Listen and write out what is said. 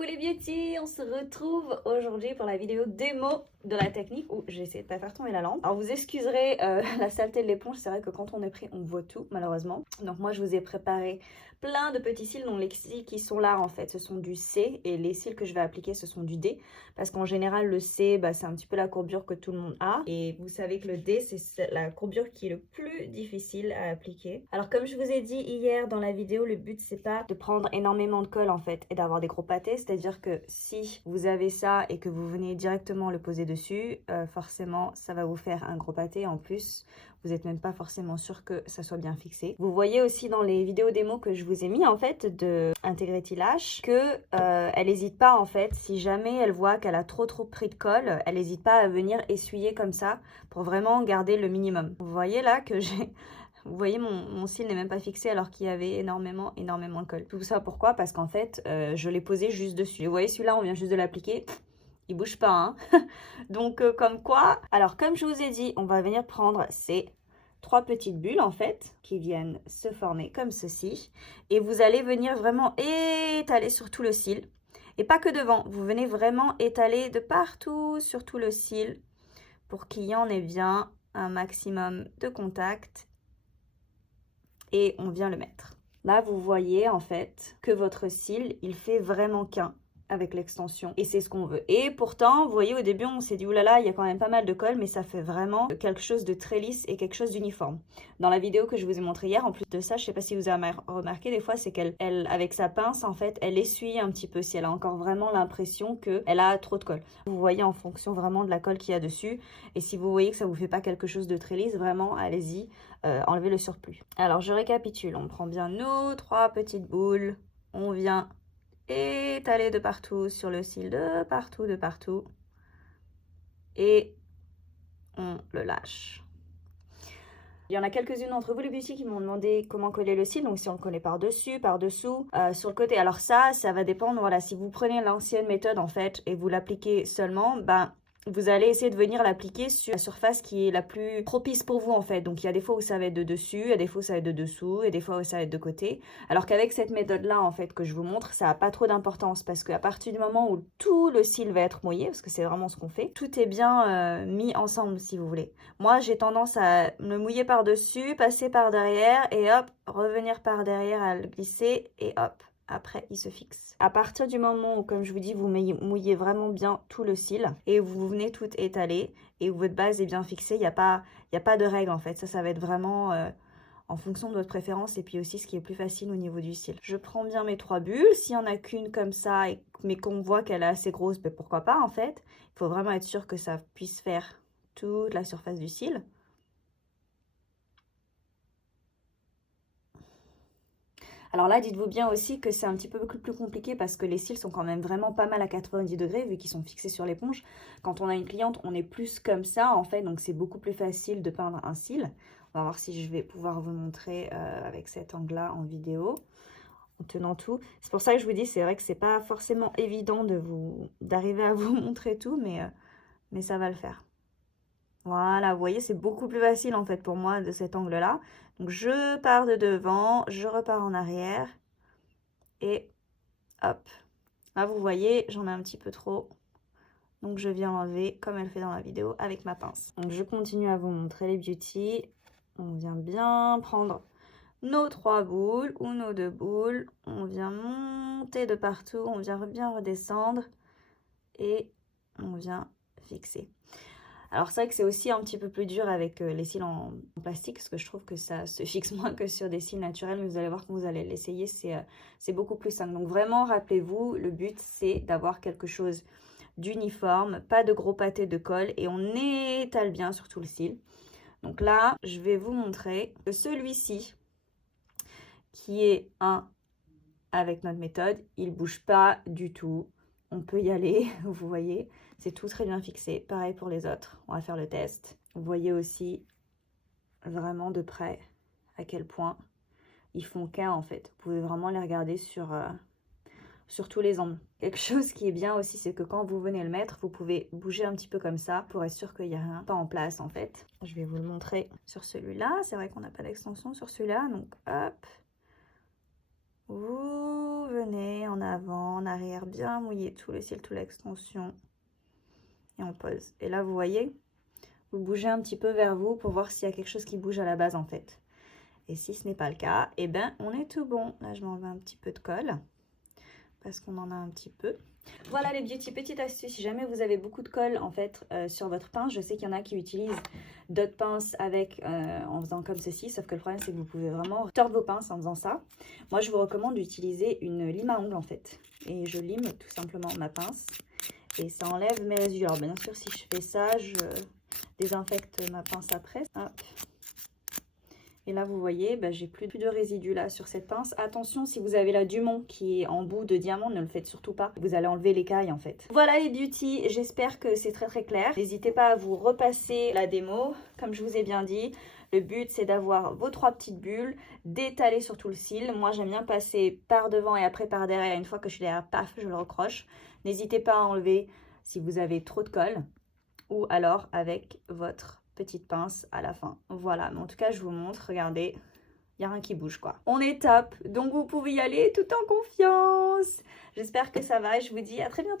Coucou les beauty, on se retrouve aujourd'hui pour la vidéo démo de la technique où j'essaie de pas faire tomber la lampe. Alors vous excuserez la saleté de l'éponge, c'est vrai que quand on est pris on voit tout malheureusement. Donc moi je vous ai préparé plein de petits cils, donc les cils qui sont là en fait ce sont du C et les cils que je vais appliquer ce sont du D. Parce qu'en général le C c'est un petit peu la courbure que tout le monde a et vous savez que le D c'est la courbure qui est le plus difficile à appliquer. Alors comme je vous ai dit hier dans la vidéo, le but c'est pas de prendre énormément de colle en fait et d'avoir des gros pâtés, c'est-à-dire que si vous avez ça et que vous venez directement le poser dessus, forcément ça va vous faire un gros pâté. En plus vous n'êtes même pas forcément sûr que ça soit bien fixé. Vous voyez aussi dans les vidéos démo que je vous ai mis en fait de Integrity Lash que elle n'hésite pas en fait, si jamais elle voit qu'elle a trop pris de colle, elle n'hésite pas à venir essuyer comme ça pour vraiment garder le minimum. Vous voyez là que j'ai... Vous voyez, mon cil n'est même pas fixé alors qu'il y avait énormément de colle. Tout ça pourquoi? Parce qu'en fait, je l'ai posé juste dessus. Vous voyez, celui-là, on vient juste de l'appliquer. Il bouge pas, hein. Donc, comme quoi... Alors, comme je vous ai dit, on va venir prendre ces 3 petites bulles, en fait, qui viennent se former comme ceci. Et vous allez venir vraiment étaler sur tout le cil. Et pas que devant. Vous venez vraiment étaler de partout sur tout le cil pour qu'il y en ait bien un maximum de contact. Et on vient le mettre. Là, vous voyez en fait que votre cil, il fait vraiment qu'un avec l'extension. Et c'est ce qu'on veut. Et pourtant, vous voyez, au début, on s'est dit, oulala, il y a quand même pas mal de colle, mais ça fait vraiment quelque chose de très lisse et quelque chose d'uniforme. Dans la vidéo que je vous ai montrée hier, en plus de ça, je sais pas si vous avez remarqué, des fois, c'est qu'elle, avec sa pince, en fait, elle essuie un petit peu si elle a encore vraiment l'impression qu'elle a trop de colle. Vous voyez en fonction vraiment de la colle qu'il y a dessus. Et si vous voyez que ça vous fait pas quelque chose de très lisse, vraiment, allez-y, enlevez le surplus. Alors, je récapitule. On prend bien nos 3 petites boules. On vient étaler de partout sur le cil, de partout. Et on le lâche. Il y en a quelques-unes d'entre vous, les beauty, qui m'ont demandé comment coller le cil. Donc, si on le colle par-dessus, par-dessous, sur le côté. Alors ça va dépendre. Voilà, si vous prenez l'ancienne méthode, en fait, et vous l'appliquez seulement, vous allez essayer de venir l'appliquer sur la surface qui est la plus propice pour vous en fait. Donc il y a des fois où ça va être de dessus, il y a des fois où ça va être de dessous, et des fois où ça va être de côté. Alors qu'avec cette méthode là en fait que je vous montre, ça n'a pas trop d'importance parce qu'à partir du moment où tout le cil va être mouillé, parce que c'est vraiment ce qu'on fait, tout est bien mis ensemble si vous voulez. Moi j'ai tendance à me mouiller par dessus, passer par derrière et hop, revenir par derrière à le glisser et hop. Après, il se fixe. À partir du moment où, comme je vous dis, vous mouillez vraiment bien tout le cil et vous venez tout étaler et où votre base est bien fixée, il n'y a pas de règle en fait. Ça va être vraiment en fonction de votre préférence et puis aussi ce qui est plus facile au niveau du cil. Je prends bien mes 3 bulles. S'il n'y en a qu'une comme ça, mais qu'on voit qu'elle est assez grosse, pourquoi pas en fait. Il faut vraiment être sûr que ça puisse faire toute la surface du cil. Alors là, dites-vous bien aussi que c'est un petit peu plus compliqué parce que les cils sont quand même vraiment pas mal à 90 degrés vu qu'ils sont fixés sur l'éponge. Quand on a une cliente, on est plus comme ça en fait, donc c'est beaucoup plus facile de peindre un cil. On va voir si je vais pouvoir vous montrer avec cet angle-là en vidéo, en tenant tout. C'est pour ça que je vous dis, c'est vrai que c'est pas forcément évident d'arriver à vous montrer tout, mais ça va le faire. Voilà, vous voyez, c'est beaucoup plus facile en fait pour moi de cet angle-là. Donc je pars de devant, je repars en arrière et hop. Là, vous voyez, j'en ai un petit peu trop. Donc je viens enlever comme elle fait dans la vidéo avec ma pince. Donc je continue à vous montrer les beauty. On vient bien prendre nos 3 boules ou nos 2 boules. On vient monter de partout, on vient bien redescendre et on vient fixer. Alors c'est vrai que c'est aussi un petit peu plus dur avec les cils en plastique parce que je trouve que ça se fixe moins que sur des cils naturels. Mais vous allez voir quand vous allez l'essayer, c'est beaucoup plus simple. Donc vraiment, rappelez-vous, le but c'est d'avoir quelque chose d'uniforme, pas de gros pâtés de colle et on étale bien sur tout le cil. Donc là, je vais vous montrer que celui-ci, qui est un avec notre méthode, il bouge pas du tout. On peut y aller, vous voyez, c'est tout très bien fixé. Pareil pour les autres, on va faire le test. Vous voyez aussi vraiment de près à quel point ils font qu'un en fait. Vous pouvez vraiment les regarder sur tous les angles. Quelque chose qui est bien aussi, c'est que quand vous venez le mettre, vous pouvez bouger un petit peu comme ça pour être sûr qu'il n'y a rien pas en place en fait. Je vais vous le montrer sur celui-là. C'est vrai qu'on n'a pas d'extension sur celui-là, donc hop. Vous venez en avant, en arrière, bien mouiller tout le cil, toute l'extension. Et on pose. Et là, vous voyez, vous bougez un petit peu vers vous pour voir s'il y a quelque chose qui bouge à la base en fait. Et si ce n'est pas le cas, eh ben on est tout bon. Là, je m'enlève un petit peu de colle parce qu'on en a un petit peu. Voilà les beauty, petite astuce, si jamais vous avez beaucoup de colle en fait sur votre pince, je sais qu'il y en a qui utilisent d'autres pinces avec en faisant comme ceci, sauf que le problème c'est que vous pouvez vraiment tordre vos pinces en faisant ça. Moi je vous recommande d'utiliser une lime à ongles en fait, et je lime tout simplement ma pince et ça enlève mes résidus. Alors bien sûr si je fais ça, je désinfecte ma pince après. Hop. Et là, vous voyez, bah, j'ai plus de résidus là sur cette pince. Attention, si vous avez la Dumont qui est en bout de diamant, ne le faites surtout pas. Vous allez enlever l'écaille en fait. Voilà les beauty, j'espère que c'est très clair. N'hésitez pas à vous repasser la démo. Comme je vous ai bien dit, le but c'est d'avoir vos 3 petites bulles, d'étaler sur tout le cil. Moi, j'aime bien passer par devant et après par derrière. Une fois que je suis derrière, paf, je le recroche. N'hésitez pas à enlever si vous avez trop de colle ou alors avec votre petite pince à la fin. Voilà, mais en tout cas, je vous montre, regardez, il n'y a rien qui bouge quoi. On est top, donc vous pouvez y aller tout en confiance. J'espère que ça va et je vous dis à très bientôt.